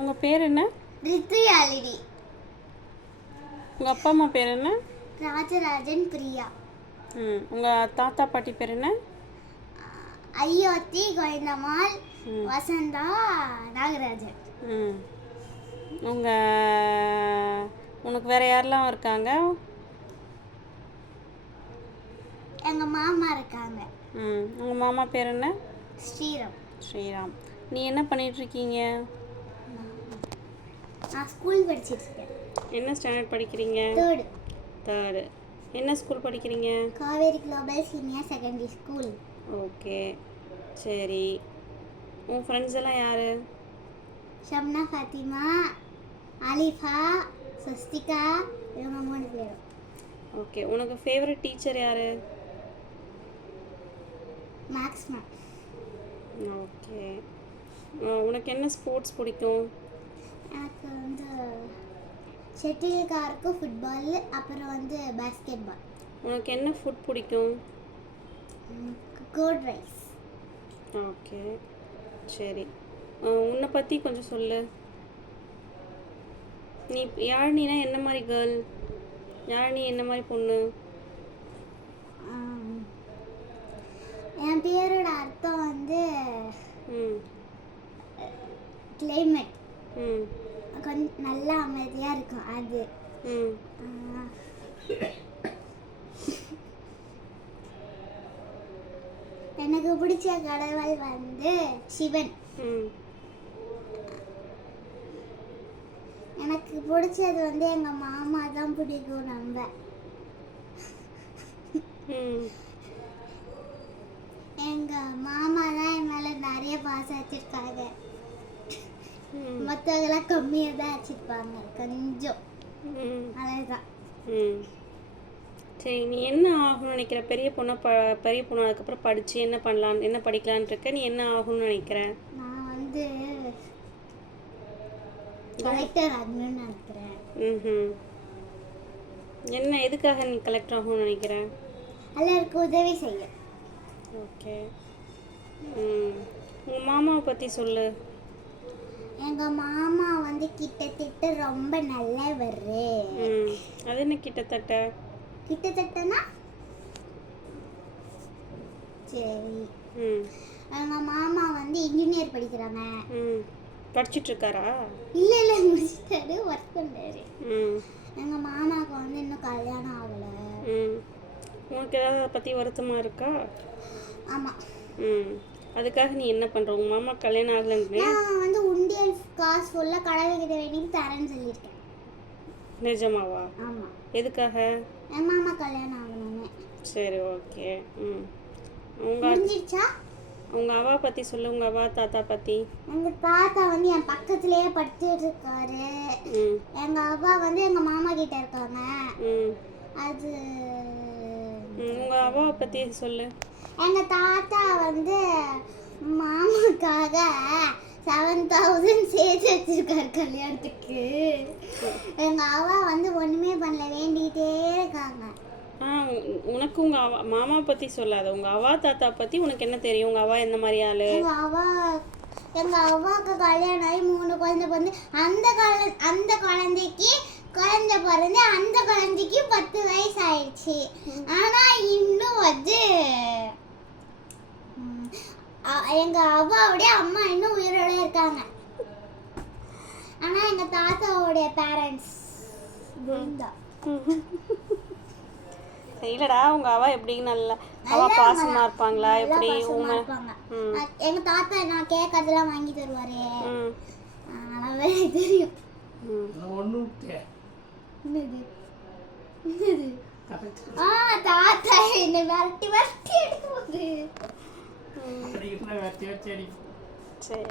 உங்கள் பேர் என்ன? ரித்யாலினி. உங்கள் அப்பா அம்மா பேர் என்ன? ராஜராஜன் பிரியா. உங்கள் தாத்தா பாட்டி பேர் என்ன? ஐயோத்தி கோவிந்தம்மாள், வசந்தா, நாகராஜன். உனக்கு வேறு யாரெல்லாம் இருக்காங்க? எங்கள் மாமா இருக்காங்க. உங்கள் மாமா பேர் என்ன? ஸ்ரீராம். ஸ்ரீராம். நீ என்ன பண்ணிகிட்ருக்கீங்க? நான் ஸ்கூல் படிச்சிட்ருக்கேன். என்ன ஸ்டாண்டர்ட் படிக்கிறீங்க? தேர்டு. என்ன ஸ்கூல் படிக்கிறீங்க? Kaveri global senior secondary school. Okay, சரி. உன் ஃப்ரெண்ட்ஸ் எல்லாம் யார்? ஷம்னா, ஃபாத்திமா, அலிஃபா, சஸ்திகா, இவங்க 3 பேர். ஓகே, உனக்கு ஃபேவரட் டீச்சர் யார்? Maths ma'am. ஓகே, உனக்கு என்ன ஸ்போர்ட்ஸ் பிடிக்கும்? எனக்கு ஷட்டில் கார்க்கு, ஃபுட்பால், அப்புறம் பேஸ்கெட் பால். உனக்கு என்ன ஃபுட் பிடிக்கும்? Code rice. ஓகே, சரி. உன்னை பற்றி கொஞ்சம் சொல்லு. நீ யாழினினா என்ன மாதிரி கேர்ள்? யாழினி என்ன மாதிரி பொண்ணு? என் பேரோட அர்த்தம் கிளைமேட். கொஞ்சம் நல்லா அமைதியாக இருக்கும் அது. எனக்கு பிடிச்ச கடவுள் சிவன். எனக்கு பிடிச்சது எங்க மாமா தான் பிடிக்கும். நம்ம எங்க மாமா தான் என் மேல நிறைய பாசம் வச்சிருக்காங்க. மற்றவங்களாம் கம்மியாக தான் வச்சிருப்பாங்க, கொஞ்சம். அதான். சரி, நீ என்ன ஆகணும்னு நினைக்கிற? பெரிய பொண்ணு அதுக்கப்புறம் படித்து என்ன பண்ணலான்னு, என்ன படிக்கலான் இருக்க? நீ என்ன ஆகணும்னு நினைக்கிற? நான் கலெக்டர் ஆகணும்னு நினைக்கிறேன். என்ன, எதுக்காக நீ கலெக்டர் ஆகணும்னு நினைக்கிற? எல்லாருக்கும் உதவி செய்ய. ஓகே. உங்கள் மாமாவை பற்றி சொல்லு. எங்கள் மாமா கிட்டத்தட்ட ரொம்ப நல்லவர். அது என்ன கிட்டத்தட்ட? கிட்டத்தட்டனா சரி. எங்கள் மாமா இன்ஜினியர் படிக்கிறாங்க. படிச்சுட்டு இருக்காரா? இல்லை, முடிச்சிட்டாரு, ஒர்க் பண்ணுறாரு. எங்கள் மாமாவுக்கு இன்னும் கல்யாணம் ஆகலை. உனக்கு ஏதாவது அதை பற்றி வருத்தமாக இருக்கா? ஆமாம். அதுக்காக நீ என்ன பண்ணுற? உங்கள் மாமா கல்யாணம் ஆகலைன்னு நான் உண்டியல் காசு ஃபுல்லாக கடவுள்கிட்ட வேண்டி தரேன்னு சொல்லியிருக்கேன். நிஜமாவா? ஆமாம். எதுக்காக? என் மாமா கல்யாணம் ஆகணும்னு. சரி, ஓகே. முடிஞ்சிடுச்சா? உங்கள் அவா பற்றி சொல்லு. உங்கள் அவா தாத்தா பற்றி. எங்கள் தாத்தா என் பக்கத்துலேயே படுத்துட்டு இருக்காரு. எங்கள் அவா எங்கள் மாமா கிட்ட இருக்காங்க. அது உங்கள் அவாவை பற்றி சொல்லு. எங்கள் தாத்தா மாமாக்காக 7,000 சேர்த்து வச்சிருக்காரு கல்யாணத்துக்கு. எங்கள் அவா ஒன்றுமே பண்ணல, வேண்டிகிட்டே இருக்காங்க. உனக்கு உங்கள் அவா மாமா பற்றி சொல்லாத, உங்கள் அவா தாத்தா பற்றி உனக்கு என்ன தெரியும்? உங்கள் அவா எந்த மாதிரி ஆள்? எங்கள் அவாவுக்கு கல்யாணம் ஆகி 3 குழந்தை பிறந்து, அந்த குழந்தைக்கு குழந்தை பிறந்து, அந்த குழந்தைக்கு 10 வயசு ஆயிடுச்சு. ஆனால் இன்னும் எங்கள் அவாவுடைய அம்மா இன்னும் உயிரோட இருக்காங்க. ஆனால் எங்கள் தாத்தாவுடைய பேரண்ட்ஸ் இல்லடா, உங்க அவா எப்படி நல்ல அவா பாசமா இருப்பாங்களா? எப்படி எங்க தாத்தா நான் கேட்கறதெல்லாம் வாங்கி தருவாரு. தெரியும். தாத்தா என்ன விரட்டி விரட்டி எடுக்கும்போது சரி.